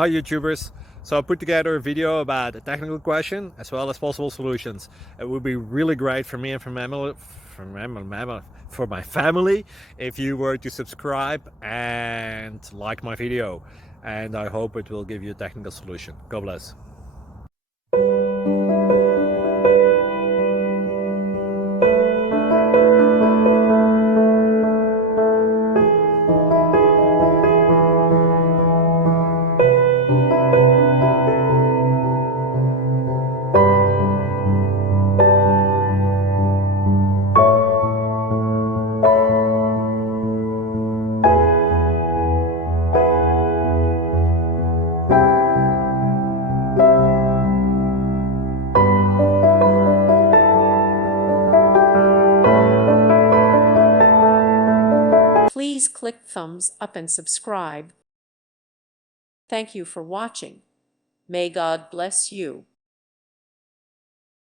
Hi YouTubers! So I put together a video about a technical question as well as possible solutions. It would be really great for me and for my family if you were to subscribe and like my video, and I hope it will give you a technical solution. God bless. Please click thumbs up and subscribe. Thank you for watching. May God bless you.